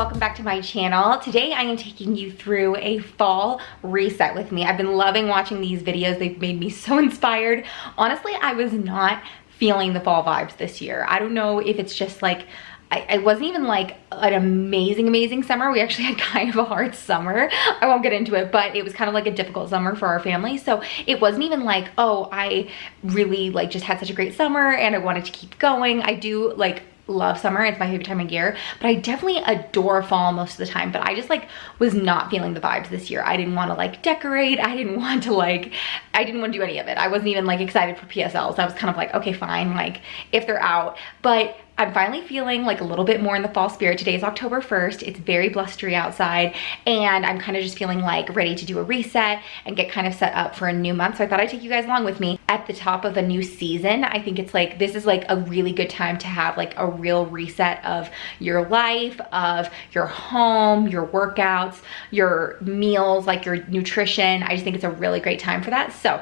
welcome back to my channel. Today I am taking you through a fall reset with me. I've been loving watching these videos. They've made me so inspired. Honestly, I was not feeling the fall vibes this year. I don't know if it's just like, I wasn't even like an amazing summer. We actually had kind of a hard summer. I won't get into it, but it was kind of like a difficult summer for our family. So it wasn't even like, oh, I really like just had such a great summer and I wanted to keep going. I do like love summer. It's my favorite time of year, but I definitely adore fall most of the time. But I just like was not feeling the vibes this year. I didn't want to like decorate. I didn't want to do any of it. I wasn't even like excited for PSLs. I was kind of like, okay, fine, like if they're out. But I'm finally feeling like a little bit more in the fall spirit. Today is October 1st. It's very blustery outside and I'm kind of just feeling like ready to do a reset and get kind of set up for a new month. So I thought I'd take you guys along with me at the top of a new season. I think it's like, this is like a really good time to have like a real reset of your life, of your home, your workouts, your meals, like your nutrition. I just think it's a really great time for that. So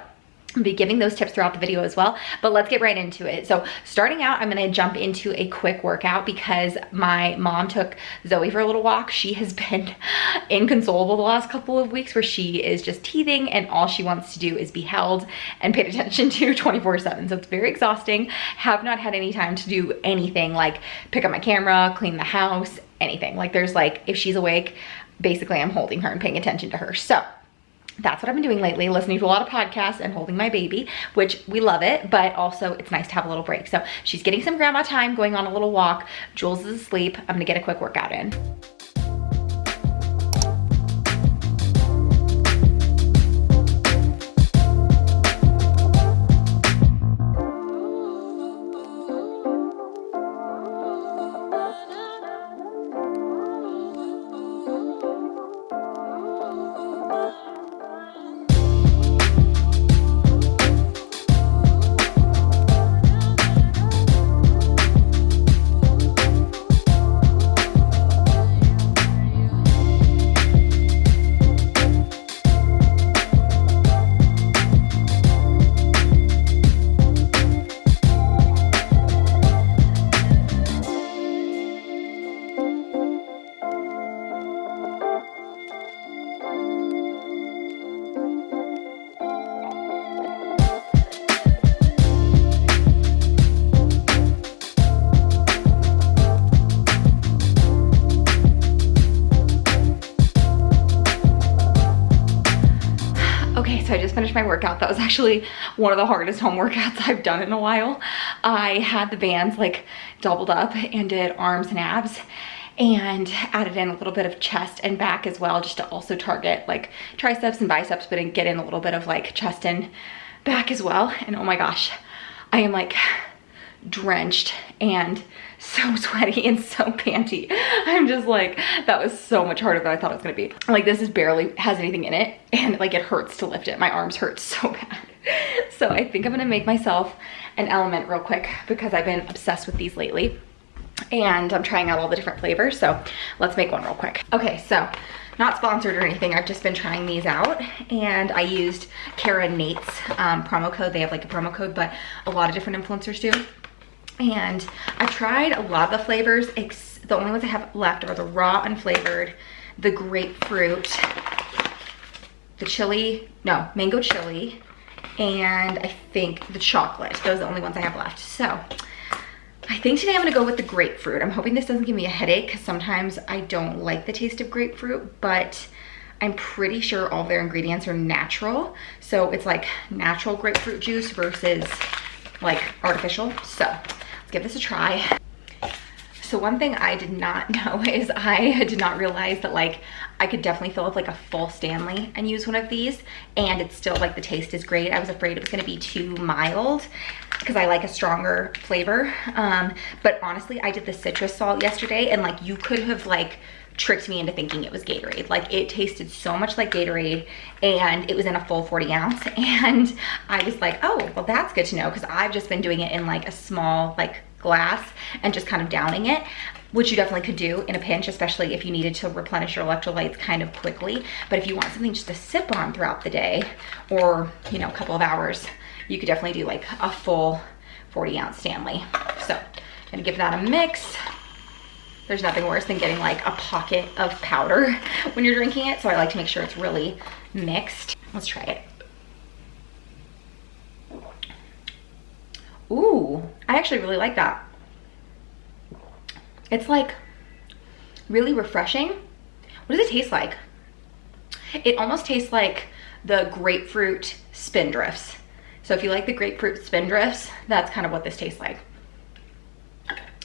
I'll be giving those tips throughout the video as well, but let's get right into it. So starting out, I'm gonna jump into a quick workout because my mom took Zoe for a little walk. She has been inconsolable the last couple of weeks where she is just teething and all she wants to do is be held and paid attention to 24/7. So it's very exhausting. Have not had any time to do anything like pick up my camera, clean the house, anything. Like there's like, if she's awake, basically I'm holding her and paying attention to her. So that's what I've been doing lately, listening to a lot of podcasts and holding my baby, which we love it, but also it's nice to have a little break. So she's getting some grandma time, going on a little walk. Jules is asleep. I'm gonna get a quick workout in. So I just finished my workout. That was actually one of the hardest home workouts I've done in a while. I had the bands like doubled up and did arms and abs and added in a little bit of chest and back as well, just to also target like triceps and biceps, but get in a little bit of like chest and back as well. And oh my gosh, I am like drenched and so sweaty and so panty. I'm just like, that was so much harder than I thought it was gonna be. Like this is barely has anything in it and like it hurts to lift it. My arms hurt so bad. So I think I'm gonna make myself an element real quick because I've been obsessed with these lately and I'm trying out all the different flavors. So let's make one real quick. Okay, so not sponsored or anything. I've just been trying these out and I used Kara and Nate's promo code. They have like a promo code, but a lot of different influencers do. And I tried a lot of the flavors. The only ones I have left are the raw unflavored, the grapefruit, the mango chili, and I think the chocolate. Those are the only ones I have left. So I think today I'm gonna go with the grapefruit. I'm hoping this doesn't give me a headache because sometimes I don't like the taste of grapefruit, but I'm pretty sure all their ingredients are natural. So it's like natural grapefruit juice versus like artificial. So let's give this a try. So one thing I did not know is I did not realize that like I could definitely fill up like a full Stanley and use one of these and it's still like the taste is great. I was afraid it was gonna be too mild because I like a stronger flavor. But honestly, I did the citrus salt yesterday and like you could have like tricked me into thinking it was Gatorade. Like it tasted so much like Gatorade and it was in a full 40 ounce. And I was like, oh, well that's good to know because I've just been doing it in like a small like glass and just kind of downing it, which you definitely could do in a pinch, especially if you needed to replenish your electrolytes kind of quickly. But if you want something just to sip on throughout the day or, you know, a couple of hours, you could definitely do like a full 40 ounce Stanley. So I'm gonna give that a mix. there's nothing worse than getting like a pocket of powder when you're drinking it. So I like to make sure it's really mixed. Let's try it. Ooh, I actually really like that. It's like really refreshing. What does it taste like? It almost tastes like the grapefruit Spindrifts. So if you like the grapefruit Spindrifts, that's kind of what this tastes like.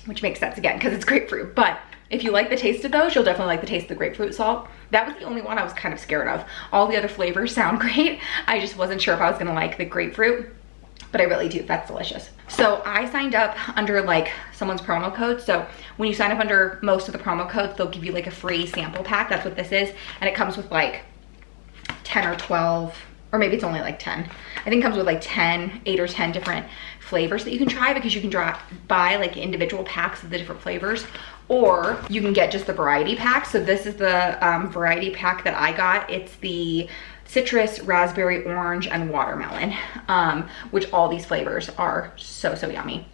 Which makes sense again, because it's grapefruit. But if you like the taste of those, you'll definitely like the taste of the grapefruit salt. That was the only one I was kind of scared of. All the other flavors sound great. I just wasn't sure if I was gonna like the grapefruit, but I really do. That's delicious. So I signed up under like someone's promo code. So when you sign up under most of the promo codes, they'll give you like a free sample pack. That's what this is. And it comes with like 10 or 12, or maybe it's only like 10. I think it comes with like 8 or 10 different flavors that you can try, because you can buy like individual packs of the different flavors, or you can get just the variety pack. So this is the variety pack that I got. It's the citrus, raspberry, orange, and watermelon, which all these flavors are so yummy.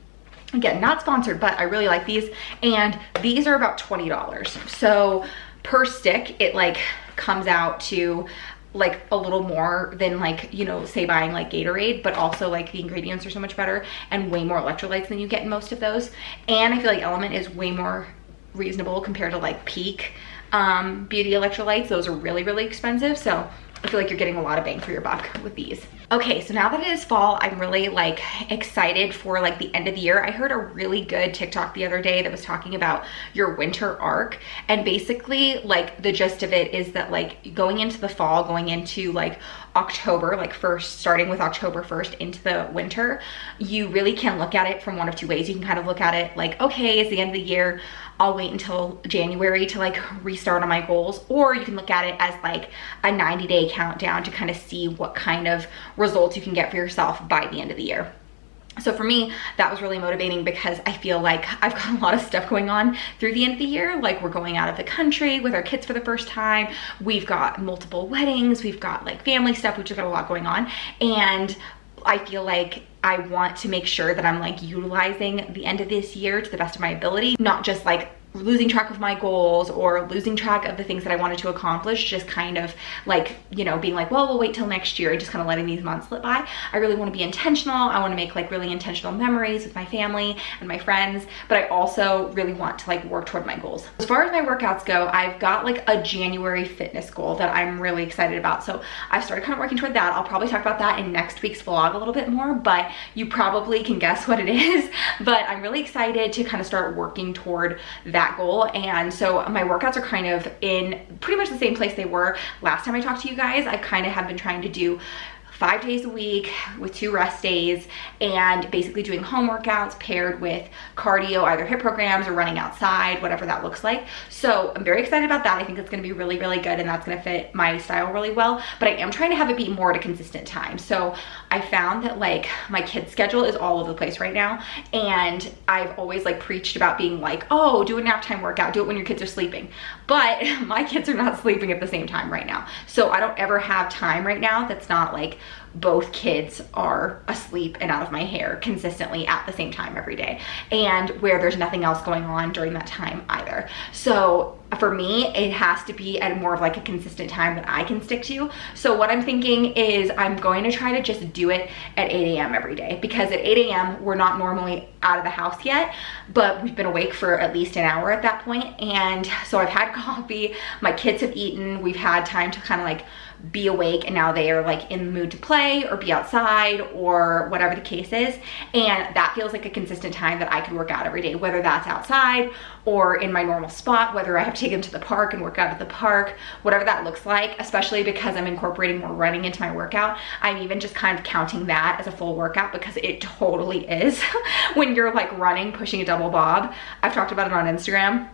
Again, not sponsored, but I really like these. And these are about $20. So per stick, it like comes out to like a little more than like, you know, say buying like Gatorade, but also like the ingredients are so much better and way more electrolytes than you get in most of those. And I feel like Element is way more reasonable compared to like Peak Beauty electrolytes. Those are really expensive. So I feel like you're getting a lot of bang for your buck with these. Okay, so now that it is fall, I'm really like excited for like the end of the year. I heard a really good TikTok the other day that was talking about your winter arc. And basically like the gist of it is that like going into the fall, going into like October, like starting with October 1st into the winter, you really can look at it from one of two ways. You can kind of look at it like, okay, it's the end of the year, I'll wait until January to like restart on my goals. Or you can look at it as like a 90-day countdown to kind of see what kind of results you can get for yourself by the end of the year. So for me, that was really motivating because I feel like I've got a lot of stuff going on through the end of the year. Like we're going out of the country with our kids for the first time. We've got multiple weddings. We've got like family stuff. We've just got a lot going on. And I feel like I want to make sure that I'm like utilizing the end of this year to the best of my ability, not just like losing track of my goals or losing track of the things that I wanted to accomplish, just kind of like, you know, being like, well, we'll wait till next year and just kind of letting these months slip by. I really want to be intentional. I want to make like really intentional memories with my family and my friends, but I also really want to like work toward my goals. As far as my workouts go, I've got like a January fitness goal that I'm really excited about. So I've started kind of working toward that. I'll probably talk about that in next week's vlog a little bit more, but you probably can guess what it is. But I'm really excited to kind of start working toward that goal. And so my workouts are kind of in pretty much the same place they were last time I talked to you guys. I kind of have been trying to do 5 days a week with 2 rest days, and basically doing home workouts paired with cardio, either HIIT programs or running outside, whatever that looks like. So I'm very excited about that. I think it's going to be really good, and that's going to fit my style really well. But I am trying to have it be more at a consistent time. So I found that like my kids' schedule is all over the place right now, and I've always like preached about being like, oh, do a nap time workout, do it when your kids are sleeping. But my kids are not sleeping at the same time right now. So I don't ever have time right now that's not like both kids are asleep and out of my hair consistently at the same time every day, and where there's nothing else going on during that time either. So for me, it has to be at more of like a consistent time that I can stick to. So what I'm thinking is I'm going to try to just do it at 8 a.m. every day, because at 8 a.m. we're not normally out of the house yet, but we've been awake for at least an hour at that point. And so I've had coffee, my kids have eaten, we've had time to kind of like be awake, and now they are like in the mood to play or be outside or whatever the case is. And that feels like a consistent time that I could work out every day, whether that's outside or in my normal spot, whether I have to take them to the park and work out at the park, whatever that looks like, especially because I'm incorporating more running into my workout. I'm even just kind of counting that as a full workout, because it totally is when you're like running, pushing a double bob. I've talked about it on Instagram.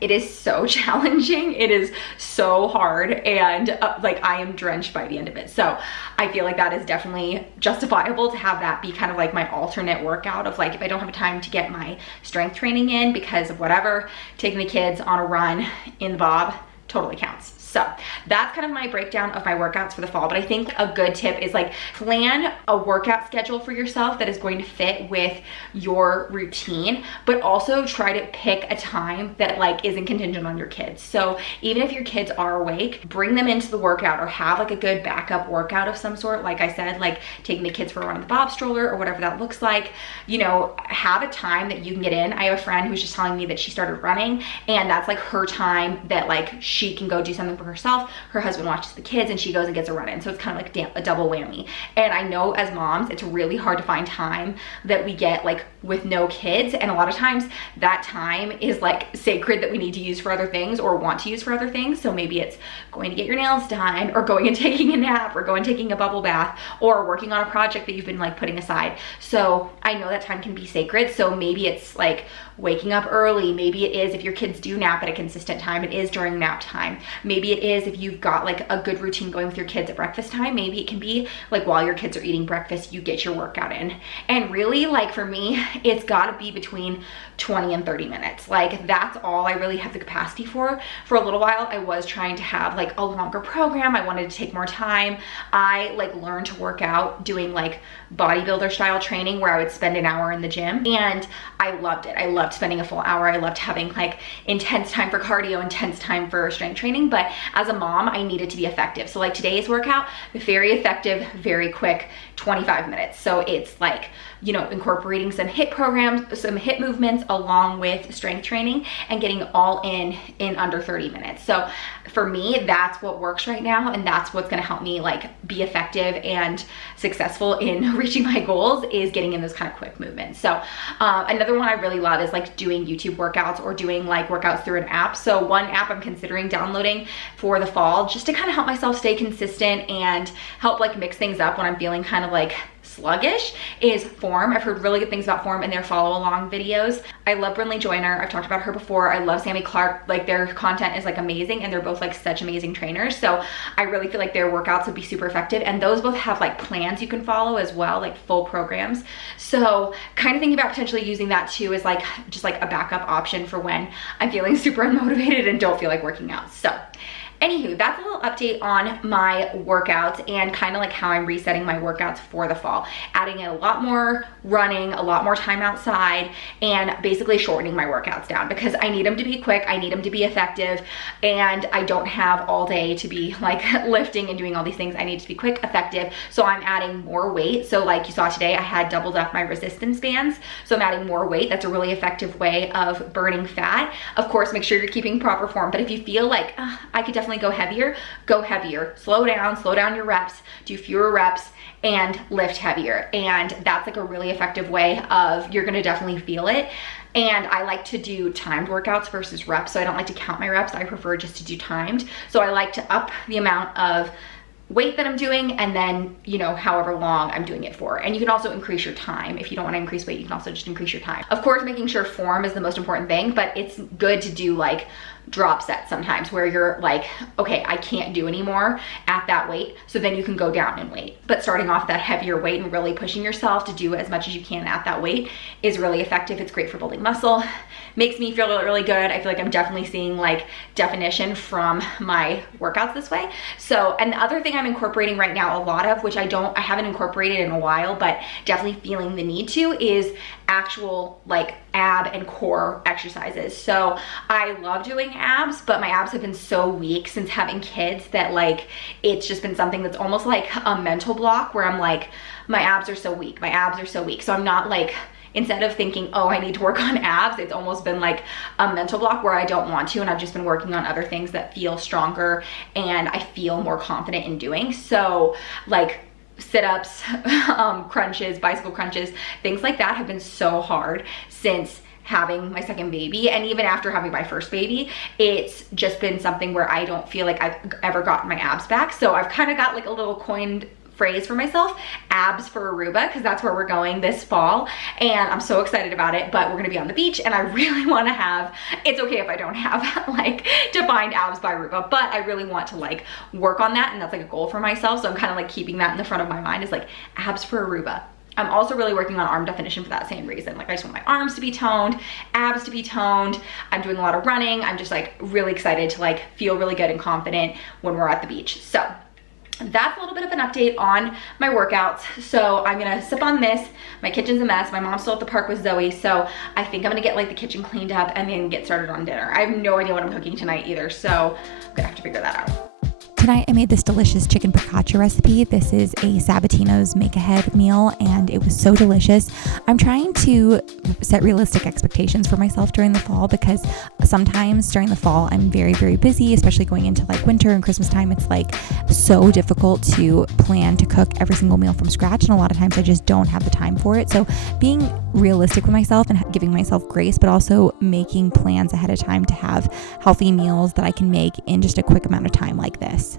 It is so challenging. It is so hard, and like I am drenched by the end of it. So I feel like that is definitely justifiable to have that be kind of like my alternate workout of like, if I don't have time to get my strength training in because of whatever, taking the kids on a run in the bob totally counts. So that's kind of my breakdown of my workouts for the fall. But I think a good tip is like plan a workout schedule for yourself that is going to fit with your routine, but also try to pick a time that like isn't contingent on your kids. So even if your kids are awake, bring them into the workout or have like a good backup workout of some sort. Like I said, like taking the kids for a run in the bob stroller or whatever that looks like, you know, have a time that you can get in. I have a friend who's just telling me that she started running and that's like her time that like she can go do something for herself. Her husband watches the kids and she goes and gets a run in. So it's kind of like a double whammy. And I know as moms, it's really hard to find time that we get like with no kids. And a lot of times that time is like sacred that we need to use for other things or want to use for other things. So maybe it's going to get your nails done or going and taking a nap or going and taking a bubble bath or working on a project that you've been like putting aside. So I know that time can be sacred. So maybe it's like waking up early. Maybe it is if your kids do nap at a consistent time, it is during nap time. Maybe it is if you've got like a good routine going with your kids at breakfast time. Maybe it can be like while your kids are eating breakfast, you get your workout in. And really, like for me, it's gotta be between 20 and 30 minutes. Like that's all I really have the capacity for. For a little while, I was trying to have like a longer program. I wanted to take more time. I like learned to work out doing like bodybuilder style training where I would spend an hour in the gym, and I loved it. I loved spending a full hour. I loved having like intense time for cardio, intense time for strength training. But as a mom, I needed to be effective. So like today's workout, very effective, very quick, 25 minutes. So it's like, you know, incorporating some HIIT programs, some HIIT movements along with strength training and getting all in under 30 minutes. So for me, that's what works right now. And that's what's going to help me like be effective and successful in reaching my goals, is getting in those kind of quick movements. So another one I really love is like doing YouTube workouts or doing like workouts through an app. So one app I'm considering downloading for the fall just to kind of help myself stay consistent and help like mix things up when I'm feeling kind of like sluggish is Form. I've heard really good things about Form and their follow along videos. I love Brinley Joyner. I've talked about her before. I love Sammy Clark. Like their content is like amazing and they're both like such amazing trainers. So I really feel like their workouts would be super effective, and those both have like plans you can follow as well, like full programs. So kind of thinking about potentially using that too as like just like a backup option for when I'm feeling super unmotivated and don't feel like working out. So anywho, that's a little update on my workouts and kind of like how I'm resetting my workouts for the fall, adding in a lot more running, a lot more time outside, and basically shortening my workouts down because I need them to be quick, I need them to be effective, and I don't have all day to be like lifting and doing all these things. I need to be quick, effective, so I'm adding more weight. So like you saw today, I had doubled up my resistance bands, so I'm adding more weight. That's a really effective way of burning fat. Of course, make sure you're keeping proper form, but if you feel like I could definitely go heavier, go heavier. Slow down your reps, do fewer reps, and lift heavier. And that's like a really effective way of, you're gonna definitely feel it. And I like to do timed workouts versus reps, so I don't like to count my reps. I prefer just to do timed. So I like to up the amount of weight that I'm doing and then, you know, however long I'm doing it for. And you can also increase your time. If you don't want to increase weight, you can also just increase your time. Of course, making sure form is the most important thing, but it's good to do like drop sets sometimes where you're like, okay, I can't do anymore at that weight, so then you can go down in weight. But starting off that heavier weight and really pushing yourself to do as much as you can at that weight is really effective. It's great for building muscle, makes me feel really good. I feel like I'm definitely seeing like definition from my workouts this way. So, and the other thing I'm incorporating right now a lot of, which I haven't incorporated in a while, but definitely feeling the need to, is actual like ab and core exercises. So I love doing abs, but my abs have been so weak since having kids that like it's just been something that's almost like a mental block where I'm like, my abs are so weak, so I'm not like, instead of thinking, oh, I need to work on abs, it's almost been like a mental block where I don't want to, and I've just been working on other things that feel stronger and I feel more confident in doing. So like sit-ups, crunches, bicycle crunches, things like that have been so hard since having my second baby, and even after having my first baby, it's just been something where I don't feel like I've ever gotten my abs back. So I've kind of got like a little coined phrase for myself, abs for Aruba, because that's where we're going this fall, and I'm so excited about it. But we're gonna be on the beach and I really want to have, it's okay if I don't have like defined abs by Aruba, but I really want to like work on that, and that's like a goal for myself. So I'm kind of like keeping that in the front of my mind, is like abs for Aruba. I'm also really working on arm definition for that same reason. Like I just want my arms to be toned, abs to be toned. I'm doing a lot of running. I'm just like really excited to like feel really good and confident when we're at the beach. So that's a little bit of an update on my workouts. So I'm gonna sip on this. My kitchen's a mess. My mom's still at the park with Zoe, so I think I'm gonna get like the kitchen cleaned up and then get started on dinner. I have no idea what I'm cooking tonight either, so I'm gonna have to figure that out. Tonight I made this delicious chicken focaccia recipe. This is a Sabatino's make-ahead meal and it was so delicious. I'm trying to set realistic expectations for myself during the fall because sometimes during the fall I'm very, very busy, especially going into like winter and Christmas time. It's like so difficult to plan to cook every single meal from scratch, and a lot of times I just don't have the time for it. So being realistic with myself and giving myself grace, but also making plans ahead of time to have healthy meals that I can make in just a quick amount of time like this.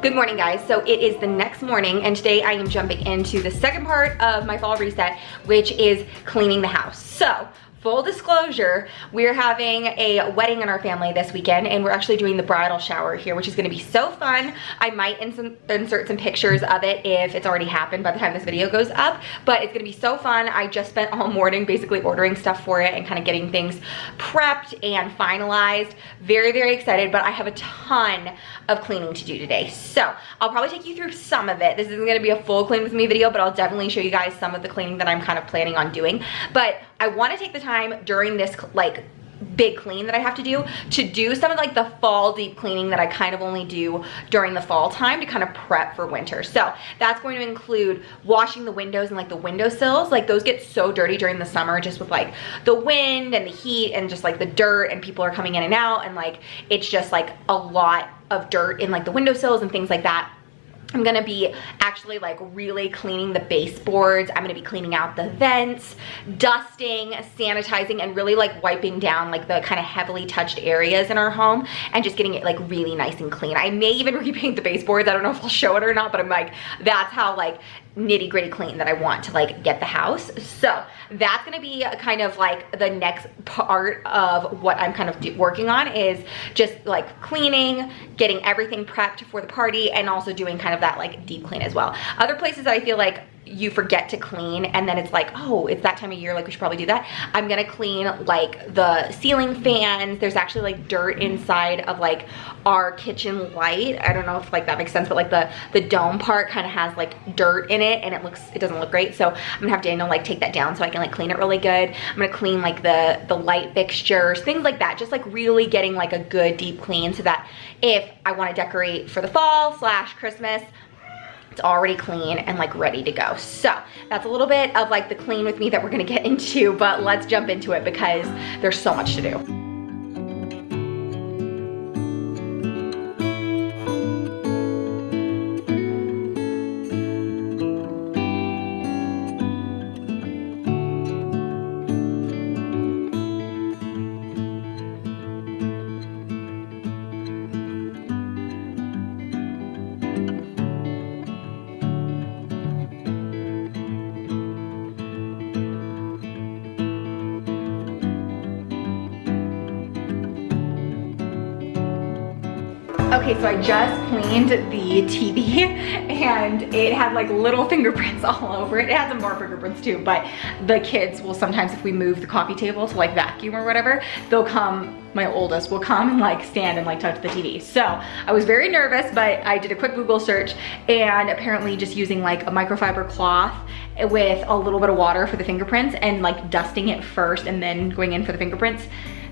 Good morning, guys. So it is the next morning and today I am jumping into the second part of my fall reset, which is cleaning the house. So full disclosure, we're having a wedding in our family this weekend and we're actually doing the bridal shower here, which is gonna be so fun. I might insert some pictures of it if it's already happened by the time this video goes up, but it's gonna be so fun. I just spent all morning basically ordering stuff for it and kind of getting things prepped and finalized. Very, very excited, but I have a ton of cleaning to do today. So I'll probably take you through some of it. This isn't gonna be a full clean with me video, but I'll definitely show you guys some of the cleaning that I'm kind of planning on doing. But I wanna take the time during this like big clean that I have to do some of like the fall deep cleaning that I kind of only do during the fall time to kind of prep for winter. So that's going to include washing the windows and like the windowsills. Like those get so dirty during the summer just with like the wind and the heat and just like the dirt and people are coming in and out and like it's just like a lot of dirt in like the windowsills and things like that. I'm gonna be actually like really cleaning the baseboards. I'm gonna be cleaning out the vents, dusting, sanitizing, and really like wiping down like the kind of heavily touched areas in our home and just getting it like really nice and clean. I may even repaint the baseboards. I don't know if I'll show it or not, but I'm like, that's how like nitty gritty clean that I want to like get the house. So that's gonna be kind of like the next part of what I'm kind of working on is just like cleaning, getting everything prepped for the party, and also doing kind of that like deep clean as well. Other places that I feel like you forget to clean and then it's like, oh, it's that time of year, like we should probably do that. I'm gonna clean like the ceiling fans. There's actually like dirt inside of like our kitchen light. I don't know if like that makes sense, but like the dome part kind of has like dirt in it and it doesn't look great. So I'm gonna have Daniel like take that down so I can like clean it really good. I'm gonna clean like the light fixtures, things like that. Just like really getting like a good deep clean so that if I wanna decorate for the fall / Christmas, it's already clean and like ready to go. So that's a little bit of like the clean with me that we're gonna get into, but let's jump into it because there's so much to do. Okay, so I just cleaned the TV and it had like little fingerprints all over it. It had some more fingerprints too, but the kids will sometimes, if we move the coffee table to like vacuum or whatever, they'll come, my oldest will come and like stand and like touch the TV. So I was very nervous, but I did a quick Google search and apparently just using like a microfiber cloth with a little bit of water for the fingerprints and like dusting it first and then going in for the fingerprints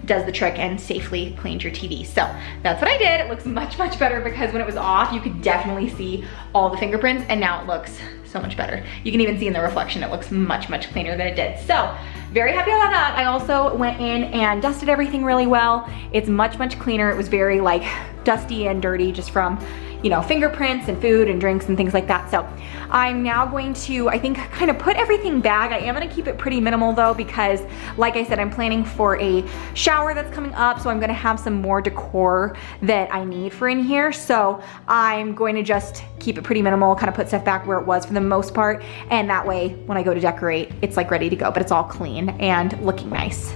does the trick and safely cleans your TV. So that's what I did. It looks much, much better because when it was off, you could definitely see all the fingerprints and now it looks so much better. You can even see in the reflection, it looks much, much cleaner than it did. So very happy about that. I also went in and dusted everything really well. It's much, much cleaner. It was very like dusty and dirty just from, you know, fingerprints and food and drinks and things like that. So I'm now going to, I think, kind of put everything back. I am gonna keep it pretty minimal though, because like I said, I'm planning for a shower that's coming up. So I'm gonna have some more decor that I need for in here. So I'm going to just keep it pretty minimal, kind of put stuff back where it was for the most part. And that way, when I go to decorate, it's like ready to go, but it's all clean and looking nice.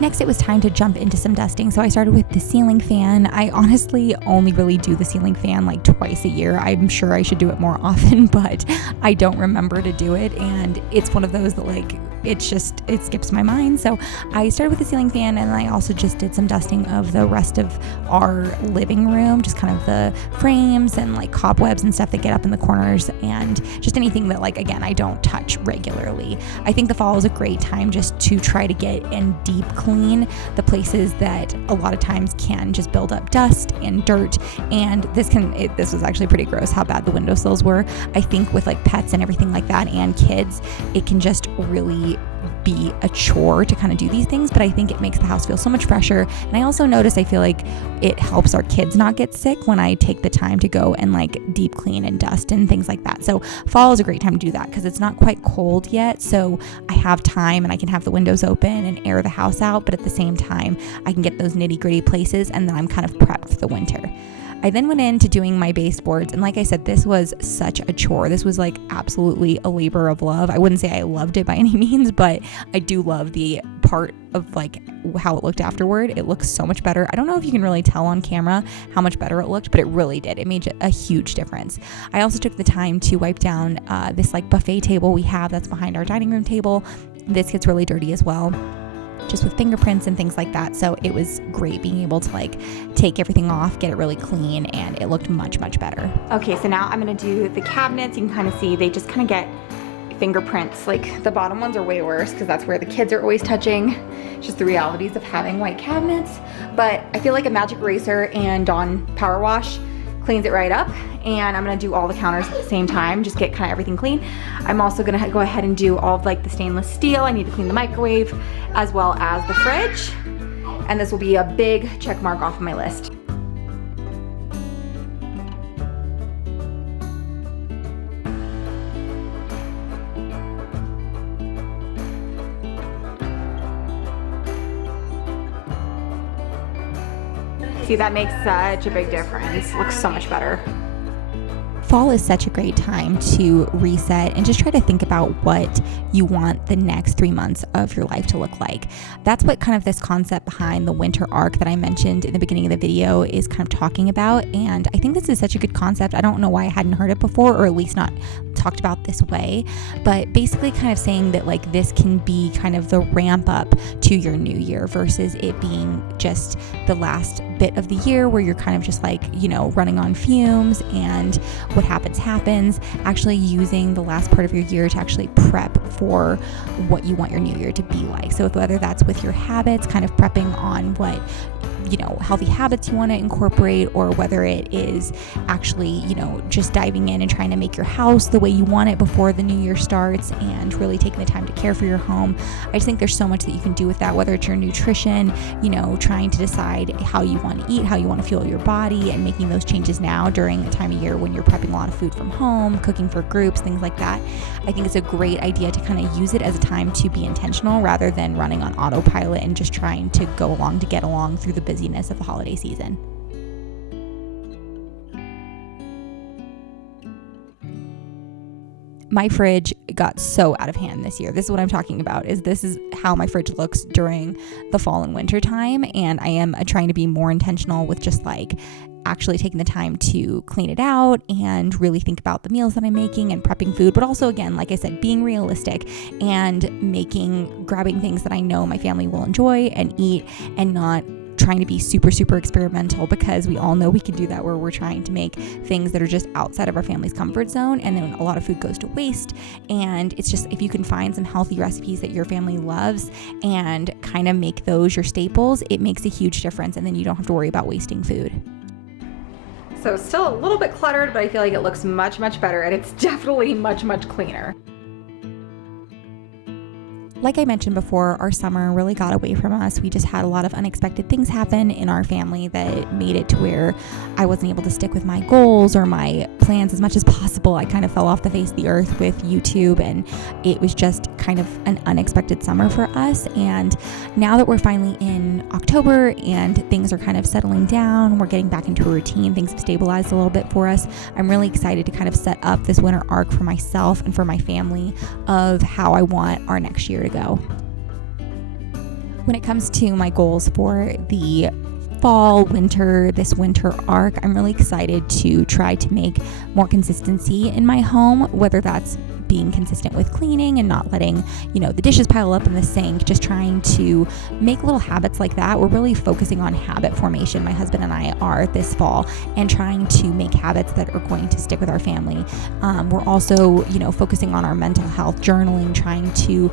Next, it was time to jump into some dusting. So I started with the ceiling fan. I honestly only really do the ceiling fan like twice a year. I'm sure I should do it more often, but I don't remember to do it. And it's one of those that like, it skips my mind. So I started with the ceiling fan, and I also just did some dusting of the rest of our living room, just kind of the frames and like cobwebs and stuff that get up in the corners, and just anything that like, again, I don't touch regularly. I think the fall is a great time just to try to get and deep clean the places that a lot of times can just build up dust and dirt. And this was actually pretty gross how bad the windowsills were. I think with like pets and everything like that and kids, it can just really be a chore to kind of do these things, but I think it makes the house feel so much fresher. And I also notice I feel like it helps our kids not get sick when I take the time to go and like deep clean and dust and things like that. So fall is a great time to do that because it's not quite cold yet, so I have time and I can have the windows open and air the house out, but at the same time I can get those nitty gritty places, and then I'm kind of prepped for the winter. I then went into doing my baseboards, and like I said, this was such a chore. This was like absolutely a labor of love. I wouldn't say I loved it by any means, but I do love the part of like how it looked afterward. It looks so much better. I don't know if you can really tell on camera how much better it looked, but it really did. It made a huge difference. I also took the time to wipe down this like buffet table we have that's behind our dining room table. This gets really dirty as well, just with fingerprints and things like that. So it was great being able to like take everything off, get it really clean, and it looked much, much better. Okay, so now I'm gonna do the cabinets. You can kind of see they just kind of get fingerprints. Like the bottom ones are way worse because that's where the kids are always touching. It's just the realities of having white cabinets. But I feel like a magic eraser and Dawn power wash cleans it right up. And I'm gonna do all the counters at the same time, just get kind of everything clean. I'm also gonna go ahead and do all of like the stainless steel. I need to clean the microwave as well as the fridge. And this will be a big check mark off of my list. See, that makes such a big difference. Looks so much better. Fall is such a great time to reset and just try to think about what you want the next 3 months of your life to look like. That's what kind of this concept behind the winter arc that I mentioned in the beginning of the video is kind of talking about. And I think this is such a good concept. I don't know why I hadn't heard it before, or at least not talked about this way, but basically kind of saying that like this can be kind of the ramp up to your new year versus it being just the last bit of the year where you're kind of just like, you know, running on fumes and what happens, actually using the last part of your year to actually prep for what you want your new year to be like. So whether that's with your habits, kind of prepping on what, you know, healthy habits you want to incorporate, or whether it is actually, you know, just diving in and trying to make your house the way you want it before the new year starts and really taking the time to care for your home. I just think there's so much that you can do with that, whether it's your nutrition, you know, trying to decide how you want to eat, how you want to fuel your body, and making those changes now during a time of year when you're prepping a lot of food from home, cooking for groups, things like that. I think it's a great idea to kind of use it as a time to be intentional rather than running on autopilot and just trying to go along to get along through the busyness of the holiday season. My fridge got so out of hand this year. This is what I'm talking about. This is how my fridge looks during the fall and winter time, and I am trying to be more intentional with just like actually taking the time to clean it out and really think about the meals that I'm making and prepping food, but also, again, like I said, being realistic and grabbing things that I know my family will enjoy and eat, and not trying to be super, super experimental, because we all know we can do that, where we're trying to make things that are just outside of our family's comfort zone, and then a lot of food goes to waste. And it's just, if you can find some healthy recipes that your family loves and kind of make those your staples, it makes a huge difference, and then you don't have to worry about wasting food. So still a little bit cluttered, but I feel like it looks much, much better, and it's definitely much, much cleaner. Like I mentioned before, our summer really got away from us. We just had a lot of unexpected things happen in our family that made it to where I wasn't able to stick with my goals or my plans as much as possible. I kind of fell off the face of the earth with YouTube, and it was just kind of an unexpected summer for us. And now that we're finally in October and things are kind of settling down, we're getting back into a routine, things have stabilized a little bit for us. I'm really excited to kind of set up this winter arc for myself and for my family of how I want our next year to go. When it comes to my goals for the this winter arc, I'm really excited to try to make more consistency in my home, whether that's being consistent with cleaning and not letting, the dishes pile up in the sink, just trying to make little habits like that. We're really focusing on habit formation, my husband and I are, this fall, and trying to make habits that are going to stick with our family. We're also, focusing on our mental health, journaling, trying to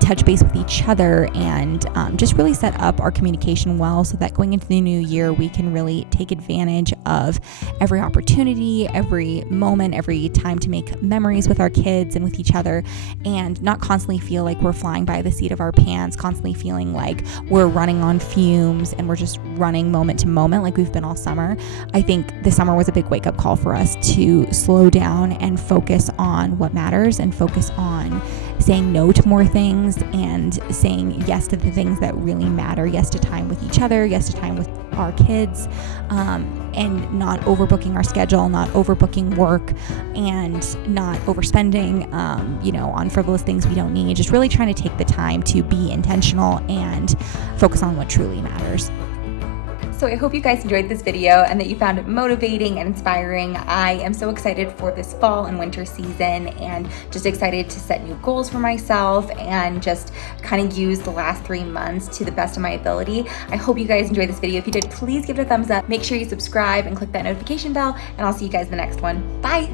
touch base with each other, and just really set up our communication well so that going into the new year, we can really take advantage of every opportunity, every moment, every time to make memories with our kids and with each other, and not constantly feel like we're flying by the seat of our pants, constantly feeling like we're running on fumes and we're just running moment to moment like we've been all summer. I think this summer was a big wake-up call for us to slow down and focus on what matters, and focus on saying no to more things and saying yes to the things that really matter. Yes to time with each other, yes to time with our kids, and not overbooking our schedule, not overbooking work, and not overspending, on frivolous things we don't need. Just really trying to take the time to be intentional and focus on what truly matters. So I hope you guys enjoyed this video and that you found it motivating and inspiring. I am so excited for this fall and winter season, and just excited to set new goals for myself and just kind of use the last 3 months to the best of my ability. I hope you guys enjoyed this video. If you did, please give it a thumbs up. Make sure you subscribe and click that notification bell, and I'll see you guys in the next one. Bye.